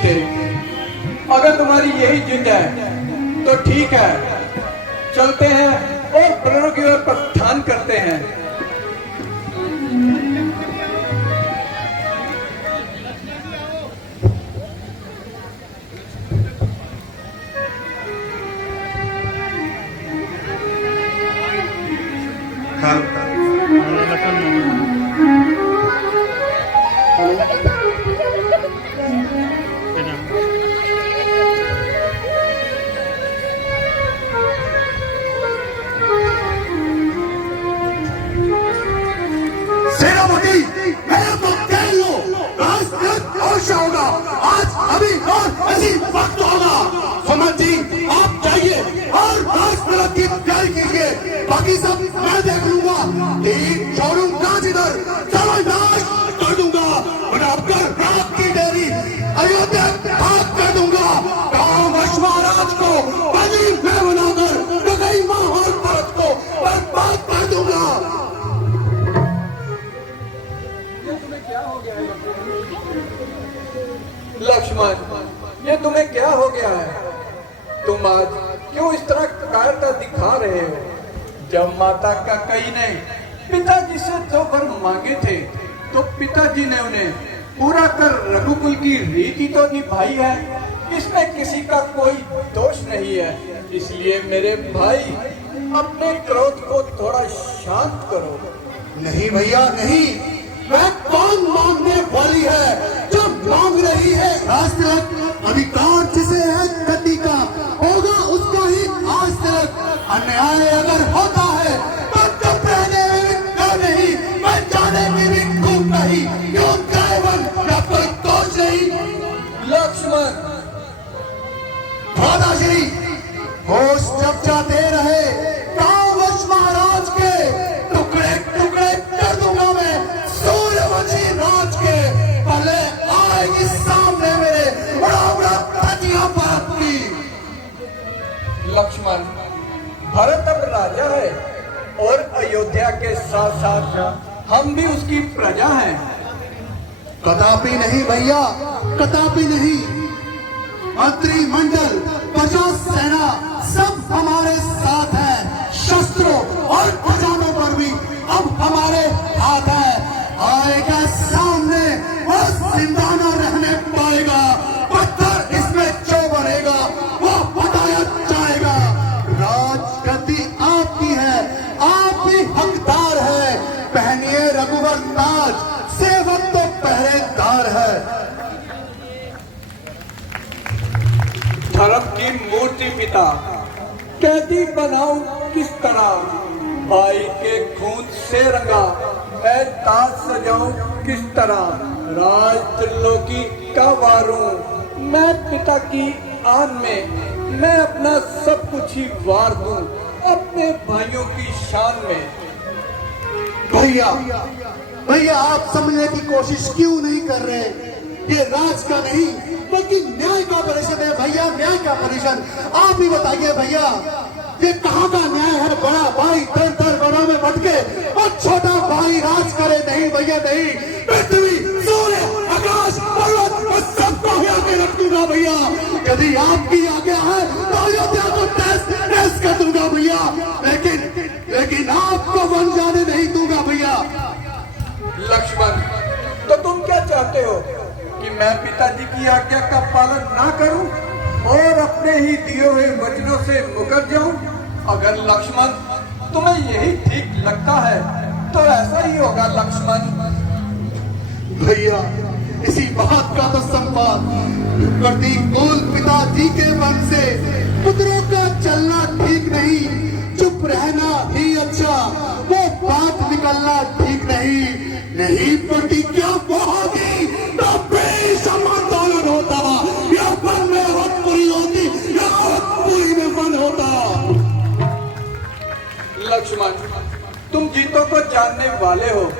जीते। अगर तुम्हारी यही जिद है तो ठीक है, चलते हैं और प्रणों की ओर प्रस्थान करते हैं। बाकी सब मैं देख लूंगा। शोरूम कांच इधर सर्वनाश कर दूंगा, बनाकर रात की डेरी अयोध्या खाक कर दूंगा। गांव महाराज को बलि में बनाकर गई मां और भारत को बर्बाद कर दूंगा। लक्ष्मण, ये तुम्हें क्या हो गया है? तुम आज क्यों इस तरह कायरता दिखा रहे हो? जब माता का कई ने पिताजी से 2 वर मांगे थे तो पिताजी ने उन्हें पूरा कर रघुकुल की रीति तो निभाई है। इसमें किसी का कोई दोष नहीं है। इसलिए मेरे भाई, अपने क्रोध को थोड़ा शांत करो। नहीं भैया नहीं, मैं कौन मांगने वाली है जो मांग रही है? आज तक अधिकार जिसे है गति का होगा उसका ही आज तक। अन्याय अगर होता है तो चुप रहने में क्यों नहीं, मैं जाने में भी खूब नहीं, क्यों ड्राइवर का कोई दोष नहीं। लक्ष्मण, दादाश्री होश जब जाते रहे गांव महाराज के टुकड़े टुकड़े कर दूंगा मैं सूर्यवंशी राज के। पहले आएगी सामने मेरे बड़ा बड़ा तजिया भारत की। लक्ष्मण, भरत अब राजा है और अयोध्या के साथ साथ हम भी उसकी प्रजा हैं। कदापि नहीं भैया, कदापि नहीं। मंत्रिमंडल, प्रजा, सेना सब हमारे साथ है। शस्त्रों और खजानों पर भी अब हमारे हाथ है। आएगा सामने बस जिंदा न रहने पाएगा। पत्थर इसमें जो बनेगा वो हटाया जाएगा। राजगद्दी आपकी है, आप ही हकदार है। पहनिए रघुवर ताज, सेवक तो पहरेदार है। धर्म की मूर्ति पिता, कैदी बनाऊं किस तरह? भाई के खून से रंगा मैं ताज सजाऊं किस तरह? राज त्रिलोकी का वारूं मैं पिता की आन में। मैं अपना सब कुछ ही वार दूं अपने भाइयों की शान में। भैया भैया, आप समझने की कोशिश क्यों नहीं कर रहे? ये राज का नहीं बल्कि न्याय का परिषद है भैया, न्याय का परिषद। आप ही बताइए भैया, ये कहाँ का न्याय है? बड़ा भाई दर दर घरों में भटके और छोटा भाई राज करे? नहीं भैया नहीं। पृथ्वी, सूर्य, आकाश, पर्वत सबको हिला के रख दूंगा भैया। यदि आपकी आज्ञा है तो अयोध्या को तहस कर दूंगा भैया, लेकिन आपको वन जाने नहीं दूंगा भैया। लक्ष्मण, तो तुम क्या चाहते हो कि मैं पिताजी की आज्ञा का पालन ना करूं और अपने ही दिए हुए वचनों से मुकर जाऊं? अगर लक्ष्मण तुम्हें यही ठीक लगता है तो ऐसा ही होगा लक्ष्मण। भैया, इसी बात का तो संवाद प्रतिकूल पिताजी के मन से पुत्रों का चलना ठीक नहीं, चुप रहना ही अच्छा, वो बात निकलना ठीक नहीं। नहीं प्रतिज्ञा वो होगी तो बेशर्म आंदोलन होता, या मन में वक्त पूरी होती या वक्त पूरी में मन होता। लक्ष्मण, तुम जीतों को जानने वाले हो,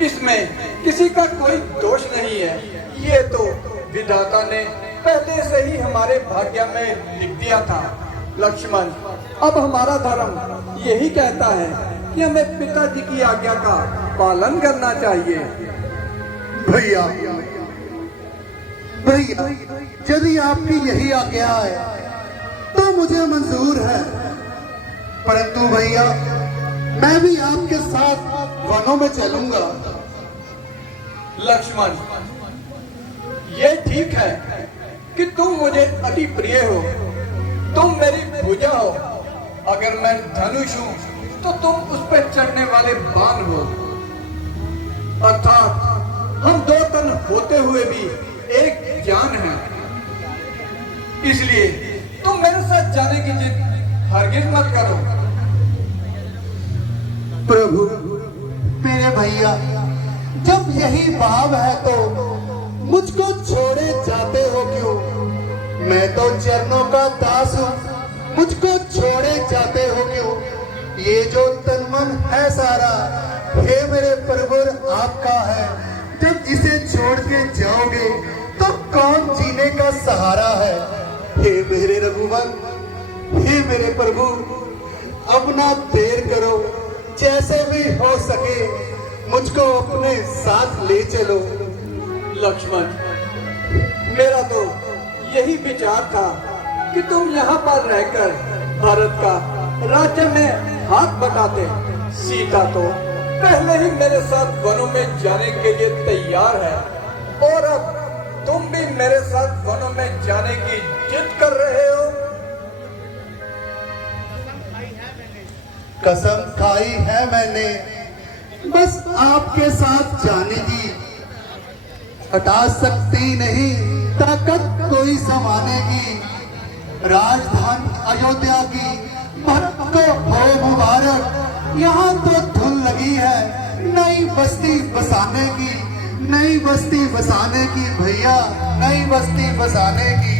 इसमें किसी का कोई दोष नहीं है। ये तो विधाता ने पहले से ही हमारे भाग्य में लिख दिया था। लक्ष्मण, अब हमारा धर्म यही कहता है कि हमें पिताजी की आज्ञा का पालन करना चाहिए। भैया भैया यदि आपकी यही आज्ञा है तो मुझे मंजूर है, परंतु भैया मैं भी आपके साथ वनों में चलूंगा। लक्ष्मण, ये ठीक है कि तुम मुझे अति प्रिय हो, तुम मेरी भुजा हो। अगर मैं धनुष हूं तो तुम उस पर चढ़ने वाले बाण हो, अर्थात हम दो तन होते हुए भी एक जान है। इसलिए तुम मेरे साथ जाने की जिद हरगिज मत करो। प्रभु मेरे भैया, जब यही भाव है तो मुझको छोड़े जाते हो क्यों? मैं तो चरणों का दास हूँ, मुझको छोड़े जाते हो क्यों? ये जो तन मन है सारा, हे मेरे प्रभु आपका है। जब इसे छोड़ के जाओगे तो कौन जीने का सहारा है? हे मेरे रघुवर, हे मेरे प्रभु, अब ना देर करो, जैसे भी हो सके मुझको अपने साथ ले चलो। लक्ष्मण, मेरा तो यही विचार था कि तुम यहाँ पर रहकर भारत का राज्य में हाथ बटाते। सीता तो पहले ही मेरे साथ वनों में जाने के लिए तैयार है, और अब तुम भी मेरे साथ वनों में जाने की जिद कर रहे हो। कसम खाई है मैंने बस आपके साथ जाने की, हटा सकती नहीं ताकत कोई समाने की। राजधानी अयोध्या की भक्त को हो मुबारक, यहाँ तो धुन लगी है नई बस्ती बसाने की, नई बस्ती बसाने की भैया, नई बस्ती बसाने की।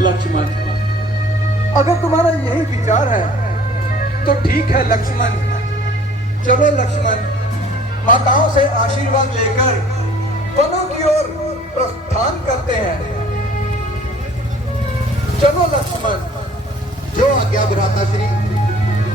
लक्ष्मण, अगर तुम्हारा यही विचार है तो ठीक है लक्ष्मण, चलो लक्ष्मण, माताओं से आशीर्वाद लेकर वनों की ओर प्रस्थान करते हैं। चलो लक्ष्मण। जो आज्ञा भ्राता श्री।